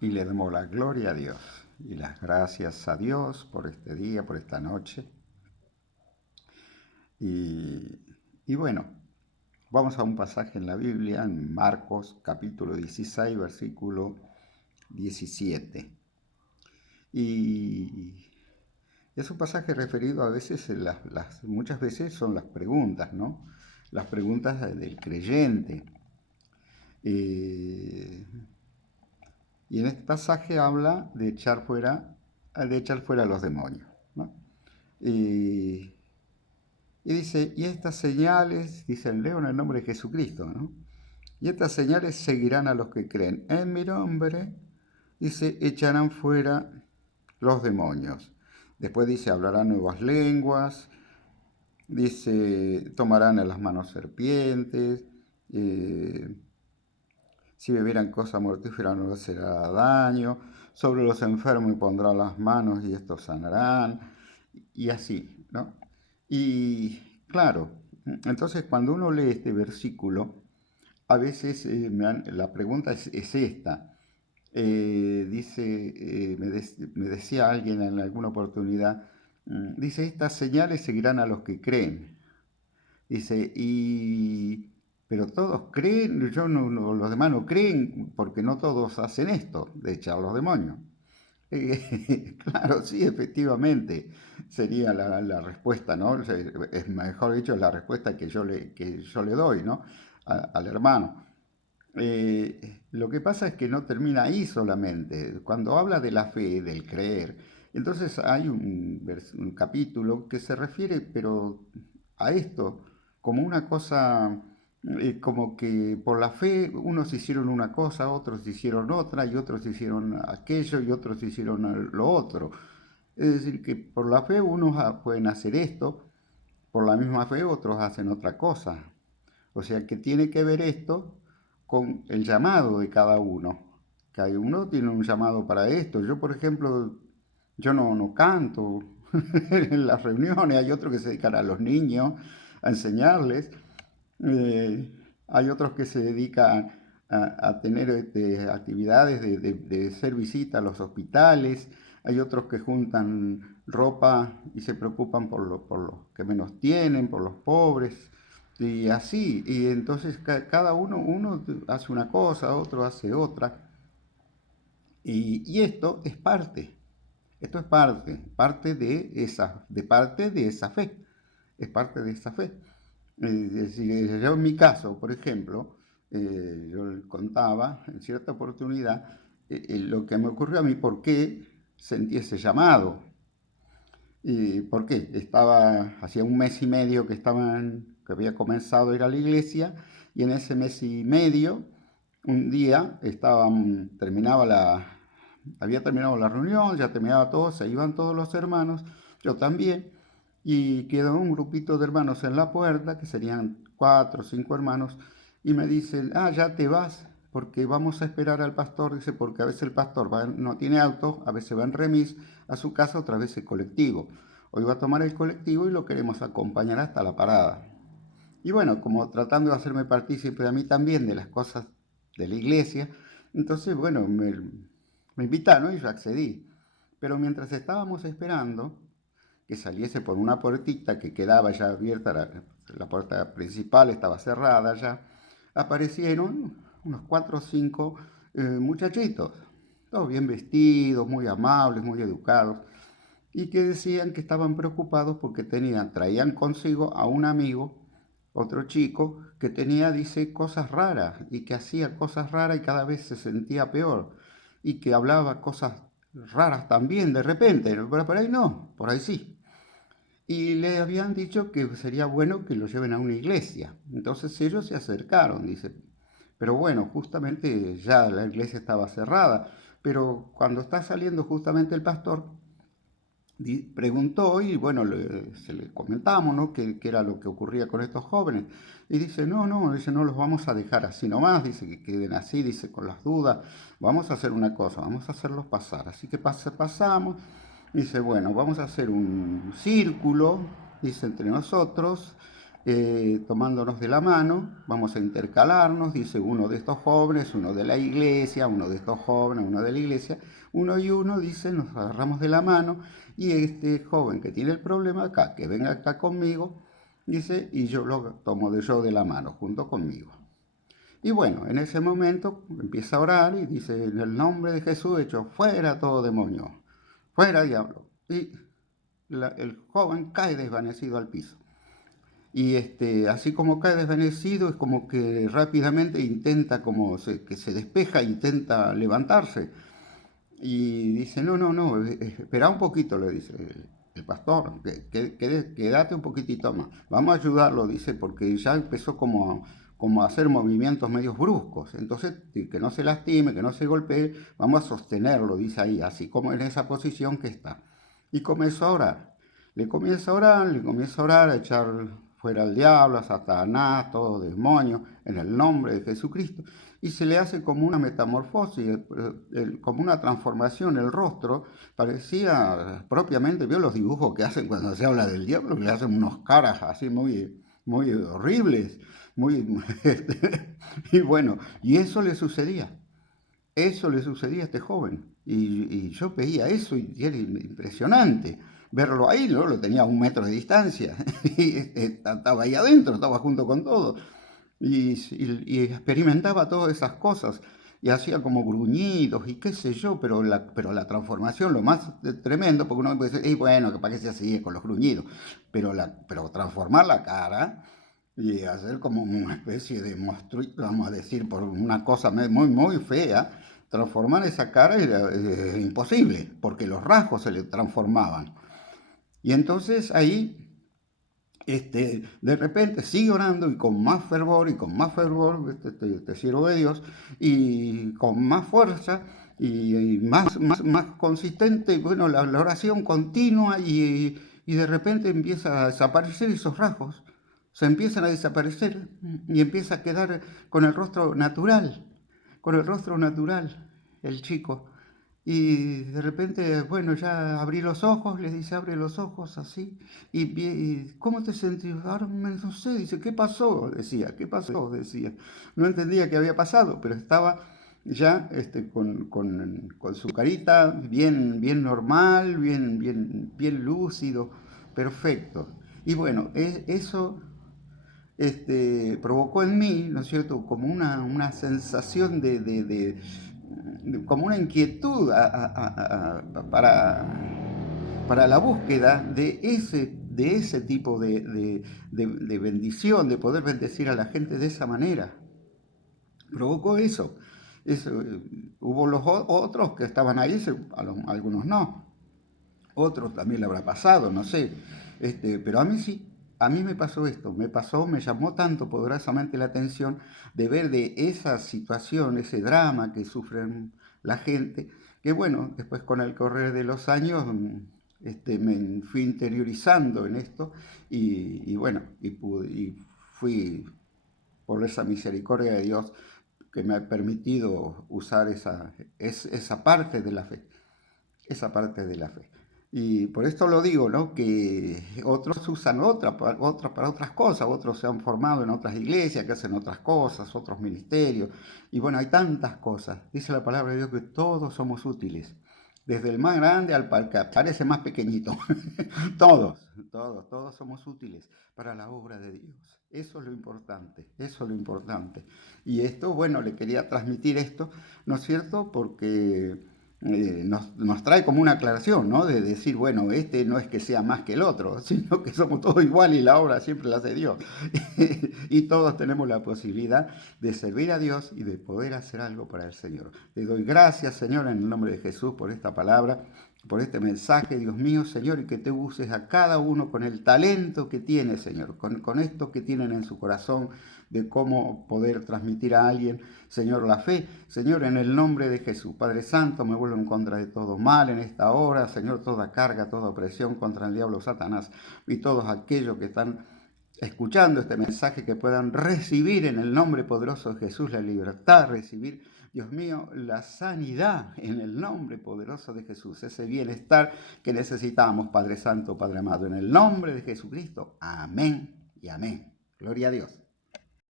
y le damos la gloria a Dios y las gracias a Dios por este día, por esta noche. Y, y bueno, vamos a un pasaje en la Biblia, en Marcos capítulo 16, versículo 17. Y es un pasaje referido a veces, muchas veces son las preguntas, ¿no? Las preguntas del creyente. Eh, y en este pasaje habla de echar fuera a los demonios, ¿no? Y, y dice, y estas señales, dice el Leo en el nombre de Jesucristo, ¿no? Y estas señales seguirán a los que creen. En mi nombre, dice, echarán fuera los demonios. Después dice, hablarán nuevas lenguas, dice, tomarán en las manos serpientes, eh, si bebieran cosa mortífera no les será daño, sobre los enfermos pondrá las manos y estos sanarán, y así, ¿no? Y claro, entonces cuando uno lee este versículo, a veces la pregunta es esta. Me decía alguien en alguna oportunidad, dice, estas señales seguirán a los que creen. Dice, pero todos creen, los demás no creen porque no todos hacen esto, de echar los demonios. Claro, sí, efectivamente, sería la respuesta, ¿no? Es mejor dicho, la respuesta que yo le doy, ¿no? Al hermano. Lo que pasa es que no termina ahí solamente. Cuando habla de la fe, del creer, entonces hay un capítulo que se refiere, pero a esto, como una cosa, como que por la fe unos hicieron una cosa, otros hicieron otra, y otros hicieron aquello, y otros hicieron lo otro. Es decir, que por la fe unos pueden hacer esto, por la misma fe otros hacen otra cosa. O sea que tiene que ver esto con el llamado de cada uno. Cada uno tiene un llamado para esto. Yo, por ejemplo, yo no canto en las reuniones. Hay otros que se dedican a los niños, a enseñarles. Hay otros que se dedican a tener actividades de hacer visita a los hospitales. Hay otros que juntan ropa y se preocupan por los que menos tienen, por los pobres. Y así, y entonces cada uno hace una cosa, otro hace otra. Y esto es parte de esa fe, es parte de esa fe. Es decir, yo en mi caso, por ejemplo, yo le contaba en cierta oportunidad lo que me ocurrió a mí, por qué sentí ese llamado. ¿Y por qué? Hacía un mes y medio que había comenzado a ir a la iglesia, y en ese mes y medio, un día había terminado la reunión, ya terminaba todo, se iban todos los hermanos, yo también, y quedó un grupito de hermanos en la puerta, que serían 4 o 5 hermanos, y me dicen, ya te vas, porque vamos a esperar al pastor, dice, porque a veces el pastor no tiene auto, a veces va en remis a su casa, otra vez el colectivo. Hoy va a tomar el colectivo y lo queremos acompañar hasta la parada. Y bueno, como tratando de hacerme partícipe a mí también de las cosas de la iglesia, entonces, bueno, me invitaron y yo accedí. Pero mientras estábamos esperando que saliese por una puertita que quedaba ya abierta, la puerta principal estaba cerrada ya, aparecieron unos 4 o 5 muchachitos, todos bien vestidos, muy amables, muy educados, y que decían que estaban preocupados porque traían consigo a un amigo, otro chico, que tenía, dice, cosas raras, y que hacía cosas raras y cada vez se sentía peor, y que hablaba cosas raras también de repente, pero por ahí no, por ahí sí. Y le habían dicho que sería bueno que lo lleven a una iglesia. Entonces ellos se acercaron, dice. Pero bueno, justamente ya la iglesia estaba cerrada. Pero cuando está saliendo justamente el pastor, preguntó y bueno, se le comentamos, ¿no? Qué era lo que ocurría con estos jóvenes. Y dice, dice, no los vamos a dejar así nomás, dice que queden así, dice, con las dudas. Vamos a hacer una cosa, vamos a hacerlos pasar. Así que pasamos. Dice, bueno, vamos a hacer un círculo, dice, entre nosotros. tomándonos de la mano, vamos a intercalarnos, dice uno de estos jóvenes, uno de la iglesia, uno de estos jóvenes, uno de la iglesia, uno y uno, dice, nos agarramos de la mano y este joven que tiene el problema acá, que venga acá conmigo, dice, y yo lo tomo de la mano junto conmigo. Y bueno, en ese momento empieza a orar y dice, en el nombre de Jesús, echo fuera todo demonio, fuera diablo. Y el joven cae desvanecido al piso. Y así como cae desvanecido, es como que rápidamente intenta, que se despeja, intenta levantarse. Y dice, no, no, no, espera un poquito, le dice el pastor, quédate un poquitito más. Vamos a ayudarlo, dice, porque ya empezó como a hacer movimientos medios bruscos. Entonces, que no se lastime, que no se golpee, vamos a sostenerlo, dice ahí, así como en esa posición que está. Y comenzó a orar. Le comienza a orar, a echar fuera al diablo, a Satanás, todo demonio, en el nombre de Jesucristo. Y se le hace como una metamorfosis, como una transformación. El rostro parecía propiamente, vio los dibujos que hacen cuando se habla del diablo, que le hacen unos caras así muy, muy horribles, muy, y bueno, y eso le sucedía a este joven. Y yo veía eso y era impresionante verlo ahí, ¿no? Lo tenía a 1 metro de distancia y estaba ahí adentro, estaba junto con todo y experimentaba todas esas cosas y hacía como gruñidos y qué sé yo, pero la transformación, lo más tremendo, porque uno puede decir, bueno, que para qué se hacía con los gruñidos, pero transformar la cara y hacer como una especie de monstruo, vamos a decir, por una cosa muy, muy fea, transformar esa cara era imposible, porque los rasgos se le transformaban. Y entonces ahí de repente sigue orando y con más fervor y con más fervor, te sirvo de Dios, y con más fuerza y más consistente, y bueno, la oración continua y de repente empieza a desaparecer esos rasgos, se empiezan a desaparecer y empieza a quedar con el rostro natural, con el rostro natural, el chico. Y de repente, bueno, ya abrí los ojos, le dice, abre los ojos así. Y ¿cómo te sentís? Ahora no sé, dice, ¿qué pasó? Decía, ¿qué pasó? Decía. No entendía qué había pasado, pero estaba ya con su carita bien, bien normal, bien, bien, bien lúcido, perfecto. Y bueno, eso provocó en mí, ¿no es cierto?, como una sensación como una inquietud para la búsqueda de ese tipo de bendición, de poder bendecir a la gente de esa manera. Provocó eso. Hubo los otros que estaban ahí, algunos no. Otros también le habrá pasado, no sé. Pero a mí sí, a mí me pasó esto, me llamó tanto poderosamente la atención de ver de esa situación, ese drama que sufren la gente, que bueno, después con el correr de los años me fui interiorizando en esto y bueno, y fui por esa misericordia de Dios que me ha permitido usar esa parte de la fe, esa parte de la fe. Y por esto lo digo, ¿no? Que otros usan otra para otras cosas, otros se han formado en otras iglesias que hacen otras cosas, otros ministerios. Y bueno, hay tantas cosas. Dice la palabra de Dios que todos somos útiles. Desde el más grande al que parece más pequeñito. Todos somos útiles para la obra de Dios. Eso es lo importante, eso es lo importante. Y esto, bueno, le quería transmitir esto, ¿no es cierto? Porque nos trae como una aclaración, ¿no? De decir, bueno, este no es que sea más que el otro, sino que somos todos iguales y la obra siempre la hace Dios. Y todos tenemos la posibilidad de servir a Dios y de poder hacer algo para el Señor. Te doy gracias, Señor, en el nombre de Jesús por esta palabra, por este mensaje, Dios mío, Señor, y que te uses a cada uno con el talento que tiene, Señor, con esto que tienen en su corazón de cómo poder transmitir a alguien, Señor, la fe. Señor, en el nombre de Jesús. Padre Santo, me vuelvo en contra de todo mal en esta hora, Señor, toda carga, toda opresión contra el diablo Satanás y todos aquellos que están escuchando este mensaje, que puedan recibir en el nombre poderoso de Jesús la libertad, recibir, Dios mío, la sanidad en el nombre poderoso de Jesús, ese bienestar que necesitamos, Padre Santo, Padre amado, en el nombre de Jesucristo. Amén y amén. Gloria a Dios.